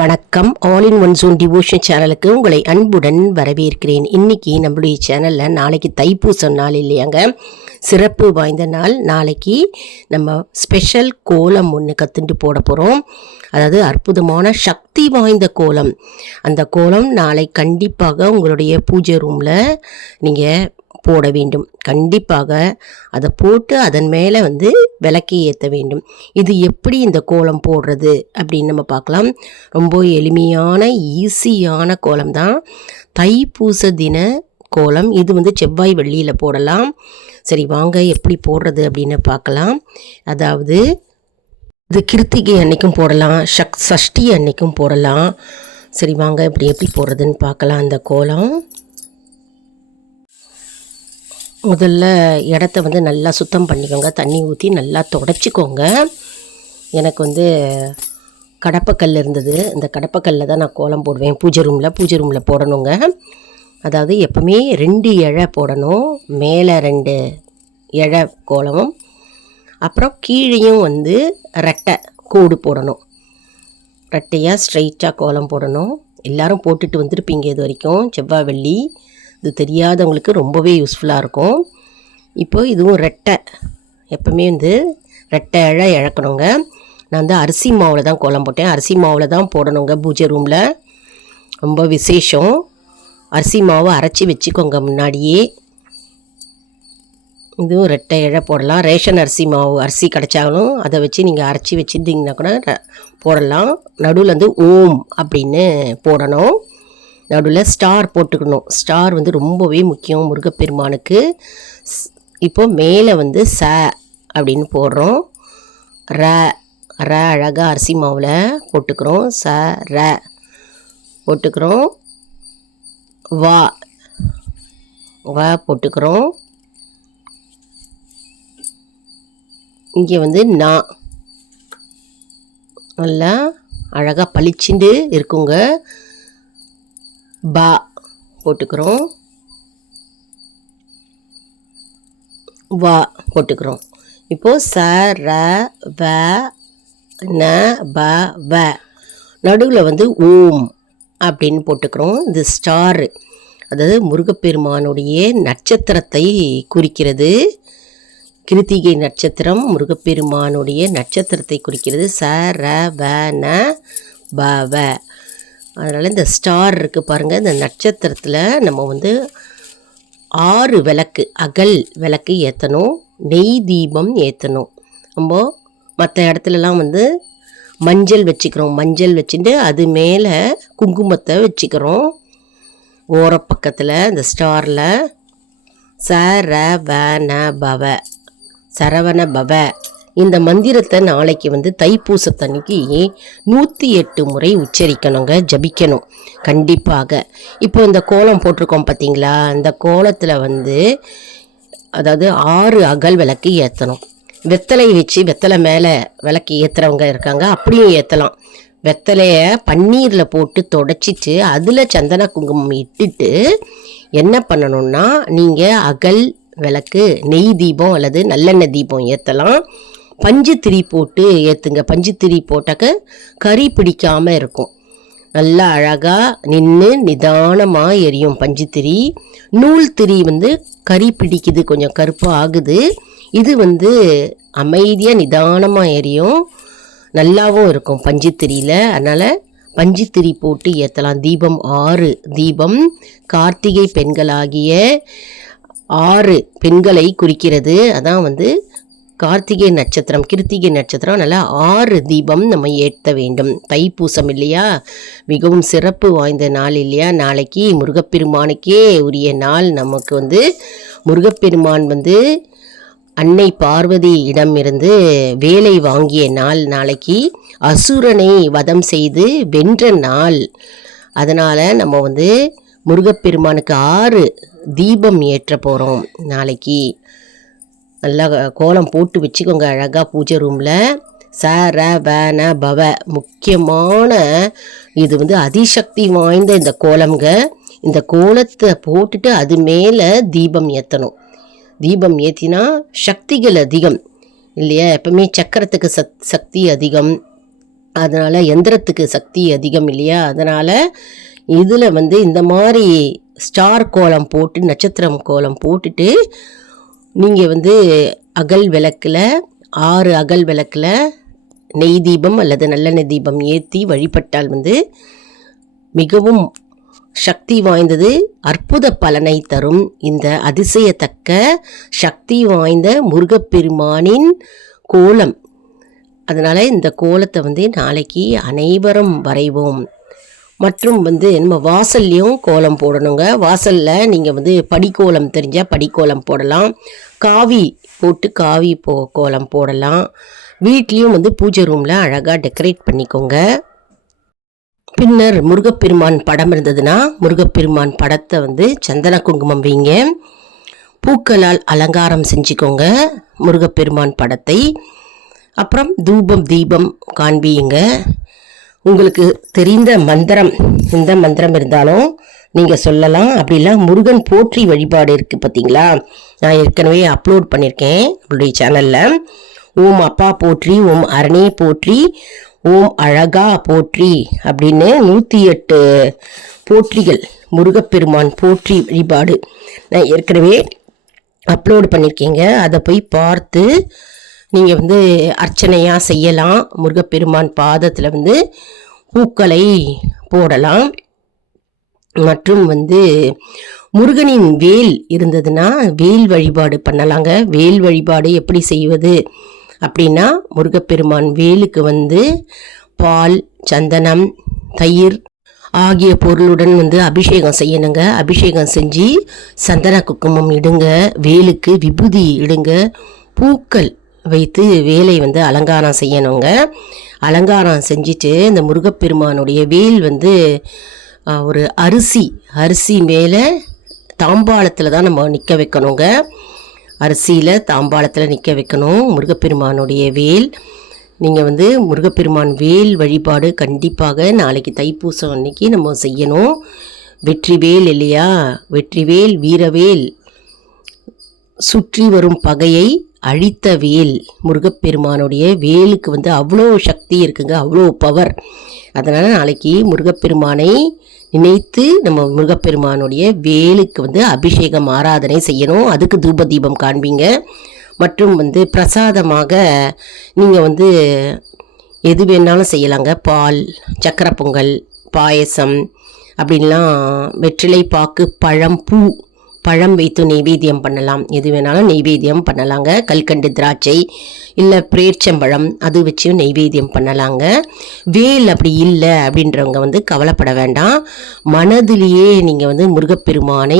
வணக்கம். All in one zone devotion சேனலுக்கு உங்களை அன்புடன் வரவேற்கிறேன். இன்னைக்கு நம்மளுடைய சேனலில் நாளைக்கு தைப்பூசம் நாள் இல்லையாங்க, சிறப்பு வாய்ந்த நாள். நாளைக்கு நம்ம ஸ்பெஷல் கோலம் ஒன்று கற்றுட்டு போட போகிறோம். அதாவது அற்புதமான சக்தி வாய்ந்த கோலம். அந்த கோலம் நாளை கண்டிப்பாக உங்களுடைய பூஜை ரூமில் நீங்கள் போட வேண்டும். கண்டிப்பாக அதை போட்டு அதன் மேலே விளக்கை ஏற்ற வேண்டும். இது எப்படி இந்த கோலம் போடுறது அப்படின்னு நம்ம பார்க்கலாம். ரொம்ப எளிமையான ஈஸியான கோலம் தான். தைப்பூச தின கோலம். இது செவ்வாய் வெள்ளியில் போடலாம். சரி, வாங்க எப்படி போடுறது அப்படின்னு பார்க்கலாம். அதாவது இது கிருத்திகை அன்னைக்கும் போடலாம், சஷ்டி அன்னைக்கும் போடலாம். சரி, வாங்க எப்படி போடுறதுன்னு பார்க்கலாம். அந்த கோலம் முதல்ல இடத்த நல்லா சுத்தம் பண்ணிக்கோங்க. தண்ணி ஊற்றி நல்லா தொடச்சிக்கோங்க. எனக்கு கடப்பக்கல் இருந்தது. இந்த கடப்பக்கல்லில் தான் நான் கோலம் போடுவேன். பூஜை ரூமில் போடணுங்க. அதாவது எப்பவுமே 2 இழை போடணும். மேலே 2 இழை கோலமும், அப்புறம் கீழேயும் ரெட்டை கோடு போடணும். ரெட்டையாக ஸ்ட்ரைட்டாக கோலம் போடணும். எல்லோரும் போட்டுட்டு வந்திருப்பீங்க இது வரைக்கும். செவ்வாய் வெள்ளி இது தெரியாதவங்களுக்கு ரொம்பவே யூஸ்ஃபுல்லாக இருக்கும். இப்போது இதுவும் ரெட்டை, எப்பவுமே ரெட்டை இழை இழக்கணுங்க. நான் அரிசி மாவில் தான் கோலம் போட்டேன். அரிசி மாவில் தான் போடணுங்க பூஜை ரூமில். ரொம்ப விசேஷம். அரிசி மாவை அரைச்சி வச்சுக்கோங்க முன்னாடியே. இதுவும் ரெட்டை இழை போடலாம். ரேஷன் அரிசி மாவு அரிசி கிடச்சாலும் அதை வச்சு நீங்கள் அரைச்சி வச்சுருந்தீங்கன்னா கூட போடலாம். நடுவில் ஓம் அப்படின்னு போடணும். நடுவில் ஸ்டார் போட்டுக்கணும். ஸ்டார் ரொம்பவே முக்கியம் முருகப்பெருமானுக்கு. இப்போ மேலே ச அப்படின்னு போடுறோம். ர ர அழகாக அரிசி மாவில் போட்டுக்கிறோம். ச ர போட்டுக்கிறோம். வா வா போட்டுக்கிறோம். இங்கே நா நல்லா அழகாக பளிச்சுண்டு இருக்குங்க. பா போட்டுக்கிறோம். வா போட்டுக்கிறோம். இப்போது ச ர வ ந ப வ நடுவில் ஓம் அப்படின்னு போட்டுக்கிறோம். இது ஸ்டாரு, அதாவது முருகப்பெருமானுடைய நட்சத்திரத்தை குறிக்கிறது. கிருத்திகை நட்சத்திரம் முருகப்பெருமானுடைய நட்சத்திரத்தை குறிக்கிறது. ச ர வ ந ப வ. அதனால் இந்த ஸ்டார் இருக்குது பாருங்கள். இந்த நட்சத்திரத்தில் நம்ம 6 விளக்கு, அகல் விளக்கு ஏற்றணும். நெய் தீபம் ஏற்றணும். நம்ம மற்ற இடத்துலலாம் மஞ்சள் வச்சுக்கிறோம். மஞ்சள் வச்சுட்டு அது மேலே குங்குமத்தை வச்சுக்கிறோம். ஓரப்பக்கத்தில் இந்த ஸ்டாரில் ச ர வ ந பவ, சரவண பவ. இந்த மந்திரத்தை நாளைக்கு தைப்பூசத்தன்னைக்கு 108 முறை உச்சரிக்கணுங்க, ஜபிக்கணும் கண்டிப்பாக. இப்போ இந்த கோலம் போட்டிருக்கோம் பார்த்தீங்களா, இந்த கோலத்தில் அதாவது 6 அகல் விளக்கு ஏற்றணும். வெத்தலை வச்சு வெத்தலை மேலே விளக்கு ஏற்றுறவங்க இருக்காங்க, அப்படியும் ஏற்றலாம். வெத்தலையை பன்னீரில் போட்டு தொடச்சிட்டு அதில் சந்தன குங்குமம் இட்டுட்டு என்ன பண்ணணும்னா, நீங்கள் அகல் விளக்கு, நெய் தீபம் அல்லது நல்லெண்ணெய் தீபம் ஏற்றலாம். பஞ்சு திரி போட்டு ஏற்றுங்க. பஞ்சு திரி போட்டாக்க கறி பிடிக்காமல் இருக்கும். நல்லா அழகாக நின்று நிதானமாக எரியும் பஞ்சு திரி. நூல் திரி கறி பிடிக்குது, கொஞ்சம் கருப்பாக ஆகுது. இது அமைதியாக நிதானமாக எரியும், நல்லாவும் இருக்கும் பஞ்சு திரியில். அதனால் பஞ்சு திரி போட்டு ஏற்றலாம். தீபம் 6 தீபம் கார்த்திகை பெண்களாகிய 6 பெண்களை குறிக்கிறது. அதான் கார்த்திகை நட்சத்திரம், கிருத்திகை நட்சத்திரம். நல்லா 6 தீபம் நம்ம ஏற்ற வேண்டும். தைப்பூசம் இல்லையா, மிகவும் சிறப்பு வாய்ந்த நாள் இல்லையா. நாளைக்கு முருகப்பெருமானுக்கே உரிய நாள். நமக்கு முருகப்பெருமான் அன்னை பார்வதி இடமிருந்து வேலை வாங்கிய நாள். நாளைக்கு அசுரனை வதம் செய்து வென்ற நாள். அதனால் நம்ம முருகப்பெருமானுக்கு 6 தீபம் ஏற்ற போகிறோம் நாளைக்கு. நல்லா கோலம் போட்டு வச்சுக்கோங்க அழகாக பூஜை ரூமில். ச ர வ ந பவ முக்கியமான இது அதிசக்தி வாய்ந்த இந்த கோலம்ங்க. இந்த கோலத்தை போட்டுட்டு அது மேலே தீபம் ஏற்றணும். தீபம் ஏற்றினா சக்திகள் அதிகம் இல்லையா. எப்பவுமே சக்கரத்துக்கு சக்தி அதிகம், அதனால் எந்திரத்துக்கு சக்தி அதிகம் இல்லையா, அதனால் இதில் வந்து இந்த மாதிரி ஸ்டார் கோலம் போட்டு நட்சத்திரம் கோலம் போட்டுட்டு நீங்கள் வந்து அகல் விளக்கில் 6 அகல் விளக்கில் நெய் தீபம் அல்லது நல்லெண்ணெய் தீபம் ஏற்றி வழிபட்டால் வந்து மிகவும் சக்தி வாய்ந்தது, அற்புத பலனை தரும். இந்த அதிசயத்தக்க சக்தி வாய்ந்த முருகப்பெருமானின் கோலம். அதனால் இந்த கோலத்தை வந்து நாளைக்கு அனைவரும் வரைவோம். மற்றும் வந்து நம்ம வாசல்லையும் கோலம் போடணுங்க. வாசலில் நீங்கள் வந்து படிக்கோலம் தெரிஞ்சால் படிக்கோலம் போடலாம், காவி போட்டு காவி கோலம் போடலாம். வீட்லேயும் வந்து பூஜை ரூமில் அழகாக டெக்கரேட் பண்ணிக்கோங்க. பின்னர் முருகப்பெருமான் படம் இருந்ததுன்னா முருகப்பெருமான் படத்தை வந்து சந்தன குங்குமம் வைங்க, பூக்களால் அலங்காரம் செஞ்சுக்கோங்க முருகப்பெருமான் படத்தை. அப்புறம் தூபம் தீபம் காண்பியுங்க. உங்களுக்கு தெரிந்த மந்திரம், எந்த மந்திரம் இருந்தாலும் நீங்கள் சொல்லலாம். அப்படிலாம் முருகன் போற்றி வழிபாடு இருக்குது பார்த்தீங்களா, நான் ஏற்கனவே அப்லோட் பண்ணியிருக்கேன் நம்மளுடைய சேனலில். ஓம் அப்பா போற்றி, ஓம் அரணே போற்றி, ஓம் அழகா போற்றி அப்படின்னு 108 போற்றிகள், முருகப்பெருமான் போற்றி வழிபாடு நான் ஏற்கனவே அப்லோடு பண்ணியிருக்கீங்க. அதை போய் பார்த்து நீங்கள் வந்து அர்ச்சனையாக செய்யலாம். முருகப்பெருமான் பாதத்தில் வந்து பூக்களை போடலாம். மற்றும் வந்து முருகனின் வேல் இருந்ததுன்னா வேல் வழிபாடு பண்ணலாங்க. வேல் வழிபாடு எப்படி செய்வது அப்படின்னா, முருகப்பெருமான் வேலுக்கு வந்து பால், சந்தனம், தயிர் ஆகிய பொருளுடன் வந்து அபிஷேகம் செய்யணுங்க. அபிஷேகம் செஞ்சு சந்தன குங்குமம் இடுங்க, வேலுக்கு விபூதி இடுங்க, பூக்கள் வைத்து வேலை வந்து அலங்காரம் செய்யணுங்க. அலங்காரம் செஞ்சுட்டு இந்த முருகப்பெருமானுடைய வேல் வந்து ஒரு அரிசி மேலே தாம்பாளத்தில் தான் நம்ம நிற்க வைக்கணுங்க. அரிசியில் தாம்பாளத்தில் நிற்க வைக்கணும் முருகப்பெருமானுடைய வேல். நீங்கள் வந்து முருகப்பெருமான் வேல் வழிபாடு கண்டிப்பாக நாளைக்கு தைப்பூசம் அன்னைக்கு நம்ம செய்யணும். வெற்றிவேல் இல்லையா, வெற்றிவேல் வீரவேல், சுற்றி வரும் பகையை அழித்த வேல். முருகப்பெருமானுடைய வேலுக்கு வந்து அவ்வளோ சக்தி இருக்குங்க, அவ்வளோ பவர். அதனால் நாளைக்கு முருகப்பெருமானை நினைத்து நம்ம முருகப்பெருமானுடைய வேலுக்கு வந்து அபிஷேகம் ஆராதனை செய்யணும். அதுக்கு தூப தீபம் காண்பீங்க. மற்றும் வந்து பிரசாதமாக நீங்கள் வந்து எது வேணாலும் செய்யலாங்க. பால், சக்கரை பொங்கல், பாயசம் அப்படின்லாம், வெற்றிலை பாக்கு, பழம், பழம் வைத்து நெய்வேத்தியம் பண்ணலாம். எது வேணாலும் நெய்வேத்தியம் பண்ணலாங்க. கல்கண்டு திராட்சை இல்லை பேரிச்சம்பழம் அது வச்சும் நெய்வேத்தியம் பண்ணலாங்க. வேல் அப்படி இல்லை அப்படின்றவங்க வந்து கவலைப்பட வேண்டாம். மனதிலேயே நீங்கள் வந்து முருகப்பெருமானை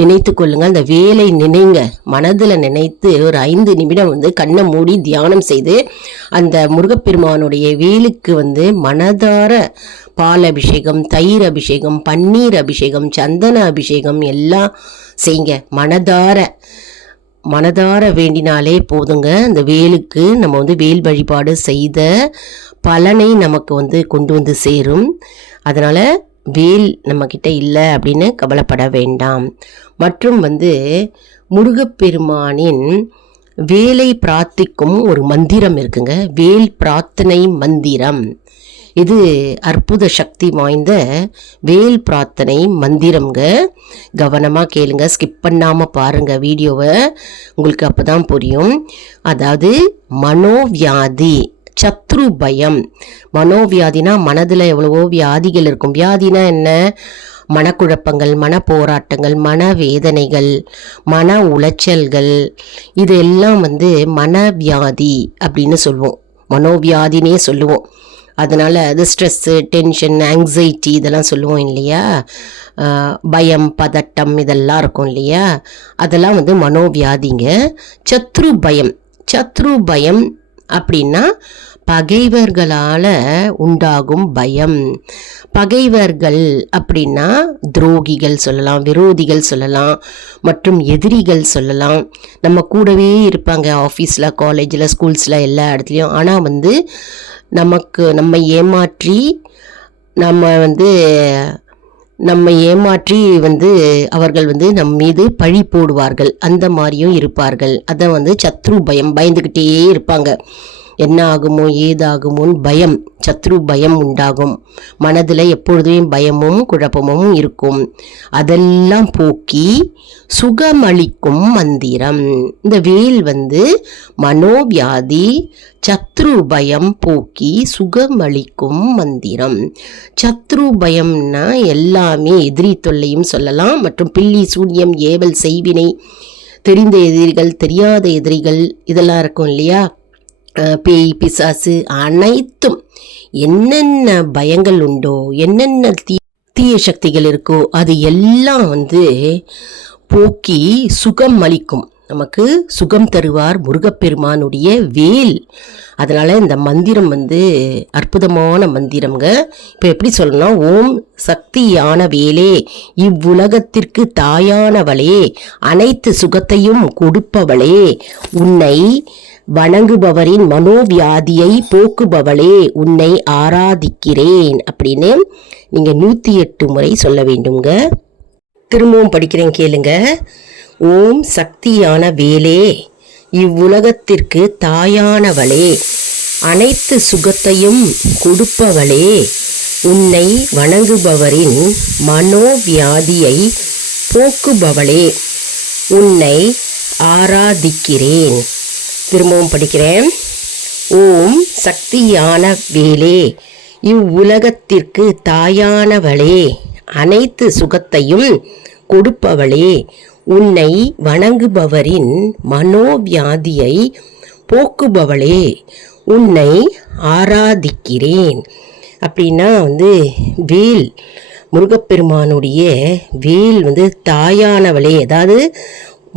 நினைத்து கொள்ளுங்கள். அந்த வேலை நினைங்க, மனதில் நினைத்து ஒரு 5 நிமிடம் வந்து கண்ணை மூடி தியானம் செய்து அந்த முருகப்பெருமானுடைய வேலுக்கு வந்து மனதார பால் அபிஷேகம், தயிர் அபிஷேகம், பன்னீர் அபிஷேகம், சந்தன அபிஷேகம் எல்லாம் செய்யுங்க. மனதார வேண்டினாலே போதுங்க. அந்த வேலுக்கு நம்ம வந்து வேல் வழிபாடு செய்த பலனை நமக்கு வந்து கொண்டு வந்து சேரும். அதனால் வேல் நம்மக்கிட்ட இல்லை அப்படின்னு கவலைப்பட வேண்டாம். மற்றும் வந்து முருகப்பெருமானின் வேலை பிரார்த்திக்கும் ஒரு மந்திரம் இருக்குங்க, வேல் பிரார்த்தனை மந்திரம். இது அற்புத சக்தி வாய்ந்த வேல் பிரார்த்தனை மந்திரம்ங்க. கவனமாக கேளுங்க, ஸ்கிப் பண்ணாமல் பாருங்கள் வீடியோவை, உங்களுக்கு அப்போ தான் புரியும். அதாவது மனோவியாதி, சத்ரு பயம். மனோவியாதினா மனதில் எவ்வளவோ வியாதிகள் இருக்கும். வியாதினா என்ன? மனக்குழப்பங்கள், மன போராட்டங்கள், மனவேதனைகள், மன உளைச்சல்கள், இதெல்லாம் வந்து மனவியாதி அப்படின்னு சொல்லுவோம், மனோவியாதினே சொல்லுவோம். அதனால் அது ஸ்ட்ரெஸ்ஸு, டென்ஷன், ஆங்ஸைட்டி இதெல்லாம் சொல்லுவோம் இல்லையா, பயம், பதட்டம் இதெல்லாம் இருக்கும் இல்லையா, அதெல்லாம் வந்து மனோவியாதிங்க. சத்ரு பயம் அப்படின்னா பகைவர்களால் உண்டாகும் பயம். பகைவர்கள் அப்படின்னா துரோகிகள் சொல்லலாம், விரோதிகள் சொல்லலாம், மற்றும் எதிரிகள் சொல்லலாம். நம்ம கூடவே இருப்பாங்க ஆஃபீஸில், காலேஜில், ஸ்கூல்ஸில், எல்லா இடத்துலையும். ஆனால் வந்து நம்மை ஏமாற்றி அவர்கள் வந்து நம் மீது பழி போடுவார்கள். அந்த மாதிரியும் இருப்பார்கள். அதை வந்து சத்ரு பயம், பயந்துக்கிட்டே இருப்பாங்க. என்ன ஆகுமோ ஏதாகுமோன்னு பயம், சத்ரு பயம் உண்டாகும். மனதில் எப்பொழுதுமே பயமும் குழப்பமும் இருக்கும். அதெல்லாம் போக்கி சுகமளிக்கும் மந்திரம். இந்த வேல் வந்து மனோவியாதி சத்ரு பயம் போக்கி சுகமளிக்கும் மந்திரம். சத்ரு பயம்னா எல்லாமே எதிரி தொல்லையும் சொல்லலாம், மற்றும் பில்லி சூன்யம் ஏவல் செய்வினை, தெரிந்த எதிரிகள் தெரியாத எதிரிகள் இதெல்லாம் இருக்கும் இல்லையா, பேய் பிசாசு அனைத்தும் என்னென்ன பயங்கள் உண்டோ, என்னென்ன தீய சக்திகள் இருக்கோ அது எல்லாம் வந்து போக்கி சுகம் அளிக்கும். நமக்கு சுகம் தருவார் முருகப்பெருமானுடைய வேல். அதனால இந்த மந்திரம் வந்து அற்புதமான மந்திரம்ங்க. இப்போ எப்படி சொல்லணும், ஓம் சக்தியான வேலே, இவ்வுலகத்திற்கு தாயானவளே, அனைத்து சுகத்தையும் கொடுப்பவளே, உன்னை வணங்குபவரின் மனோவியாதியை போக்குபவளே, உன்னை ஆராதிக்கிறேன் அப்படின்னு நீங்கள் 108 முறை சொல்ல வேண்டுங்க. திரும்பவும் படிக்கிறேன் கேளுங்க. ஓம் சக்தியான வேலே, இவ்வுலகத்திற்கு தாயானவளே, அனைத்து சுகத்தையும் கொடுப்பவளே, உன்னை வணங்குபவரின் மனோவியாதியை போக்குபவளே, உன்னை ஆராதிக்கிறேன். திரும்பவும் படிக்கிறேன். ஓம் சக்தியான வேலே, இவ்வுலகத்திற்கு தாயானவளே, அனைத்து சுகத்தையும் கொடுப்பவளே, உன்னை வணங்குபவரின் மனோவியாதியை போக்குபவளே, உன்னை ஆராதிக்கிறேன். அப்படின்னா வந்து வேல், முருகப்பெருமானுடைய வேல் வந்து தாயானவளே, அதாவது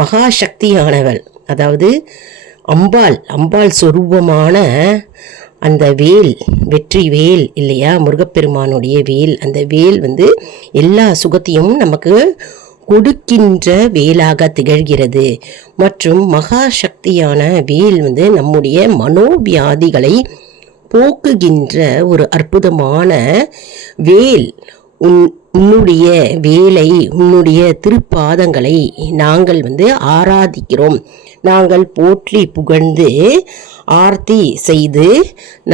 மகாசக்தியானவள், அதாவது அம்பாள் சொரூபமான அந்த வேல், வெற்றி வேல் இல்லையா, முருகப்பெருமானுடைய வேல். அந்த வேல் வந்து எல்லா சுகத்தையும் நமக்கு கொடுக்கின்ற வேலாக திகழ்கிறது. மற்றும் மகா சக்தியான வேல் வந்து நம்முடைய மனோவியாதிகளை போக்குகின்ற ஒரு அற்புதமான வேல். உன்னுடைய வேலை, உன்னுடைய திருப்பாதங்களை நாங்கள் வந்து ஆராதிக்கிறோம், நாங்கள் போற்றி புகழ்ந்து ஆர்த்தி செய்து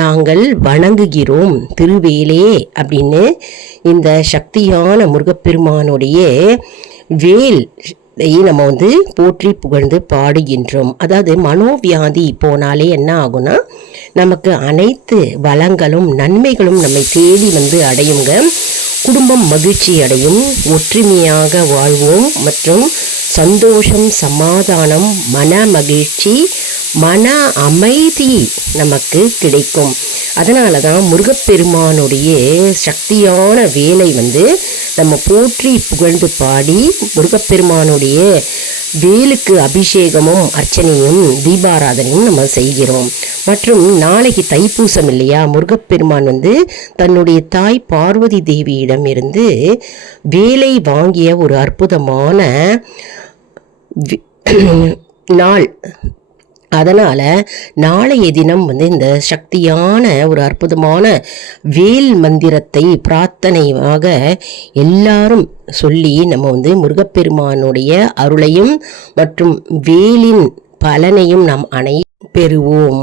நாங்கள் வணங்குகிறோம் திருவேலே அப்படின்னு இந்த சக்தியான முருகப்பெருமானுடைய வேல் நம்ம வந்து போற்றி புகழ்ந்து பாடுகின்றோம். அதாவது மனோவியாதி போனாலே என்ன ஆகும்னா, நமக்கு அனைத்து வளங்களும் நன்மைகளும் நம்மை தேடி வந்து அடையுங்க. குடும்பம் மகிழ்ச்சி அடையும், ஒற்றுமையாக வாழ்வோம், மற்றும் சந்தோஷம், சமாதானம், மன மகிழ்ச்சி, மன அமைதி நமக்கு கிடைக்கும். அதனால தான் முருகப்பெருமானுடைய சக்தியான வேலை வந்து நம்ம போற்றி புகழ்ந்து பாடி முருகப்பெருமானுடைய வேலுக்கு அபிஷேகமும் அர்ச்சனையும் தீபாராதனையும் நம்ம செய்கிறோம். மற்றும் நாளைக்கு தைப்பூசம் இல்லையா, முருகப்பெருமான் வந்து தன்னுடைய தாய் பார்வதி தேவியிடம் இருந்து வேலை வாங்கிய ஒரு அற்புதமான நாள். அதனால் நாளைய தினம் வந்து இந்த சக்தியான ஒரு அற்புதமான வேல் மந்திரத்தை பிரார்த்தனையாக எல்லாரும் சொல்லி நம்ம வந்து முருகப்பெருமானுடைய அருளையும் மற்றும் வேலின் பலனையும் நாம் பெறுவோம்.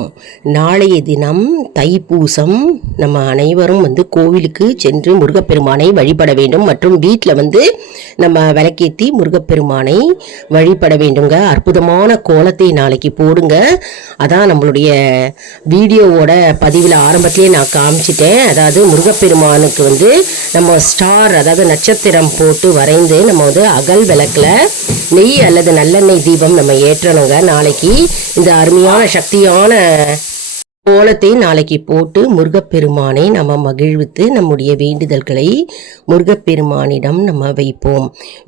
நாளைய தினம் தைப்பூசம். நம்ம அனைவரும் வந்து கோவிலுக்கு சென்று முருகப்பெருமானை வழிபட வேண்டும். மற்றும் வீட்டில் வந்து நம்ம விளக்கேற்றி முருகப்பெருமானை வழிபட வேண்டுங்க. அற்புதமான கோலத்தை நாளைக்கு போடுங்க. அதான் நம்மளுடைய வீடியோவோட பதிவில் ஆரம்பத்திலே நான் காமிச்சிட்டேன். அதாவது முருகப்பெருமானுக்கு வந்து நம்ம ஸ்டார், அதாவது நட்சத்திரம் போட்டு வரைந்து நம்ம வந்து அகல் விளக்கில் நெய் அல்லது நல்லெண்ணெய் தீபம் நம்ம ஏற்றணுங்க. நாளைக்கு இந்த அருமையான சக்தியான கோலத்தை நாளைக்கு போட்டு முருகப்பெருமானை நம்ம மகிழ்வித்து நம்முடைய வேண்டுதல்களை முருகப்பெருமானிடம் நம்ம வைப்போம்.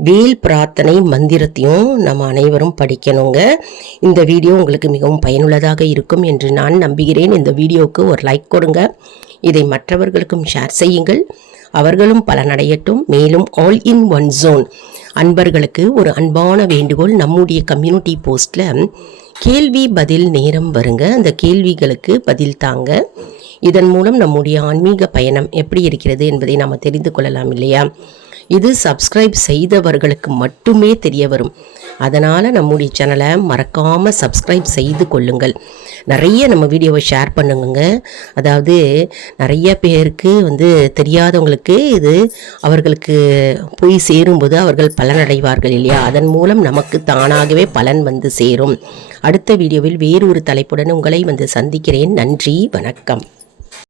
வேல் பிரார்த்தனை மந்திரத்தையும் நம்ம அனைவரும் படிக்கணுங்க. இந்த வீடியோ உங்களுக்கு மிகவும் பயனுள்ளதாக இருக்கும் என்று நான் நம்புகிறேன். இந்த வீடியோவுக்கு ஒரு லைக் கொடுங்க. இதை மற்றவர்களுக்கும் ஷேர் செய்யுங்கள், அவர்களும் பலனடையட்டும். மேலும் ஆல் இன் ஒன் ஜோன் அன்பர்களுக்கு ஒரு அன்பான வேண்டுகோள். நம்முடைய கம்யூனிட்டி போஸ்டில் கேள்வி பதில் நேரம் வருங்க. அந்த கேள்விகளுக்கு பதில் தாங்க. இதன் மூலம் நம்முடைய ஆன்மீக பயணம் எப்படி இருக்கிறது என்பதை நாம் தெரிந்து கொள்ளலாம் இல்லையா? இது சப்ஸ்கிரைப் செய்தவர்களுக்கு மட்டுமே தெரிய வரும். அதனால் நம்முடைய சேனலை மறக்காமல் சப்ஸ்கிரைப் செய்து கொள்ளுங்கள். நிறைய நம்ம வீடியோவை ஷேர் பண்ணுங்க. அதாவது நிறைய பேருக்கு தெரியாதவங்களுக்கு இது அவர்களுக்கு போய் சேரும்போது அவர்கள் பலனடைவார்கள் இல்லையா? அதன் மூலம் நமக்கு தானாகவே பலன் சேரும். அடுத்த வீடியோவில் வேறு ஒரு தலைப்புடன் உங்களை சந்திக்கிறேன். நன்றி, வணக்கம்.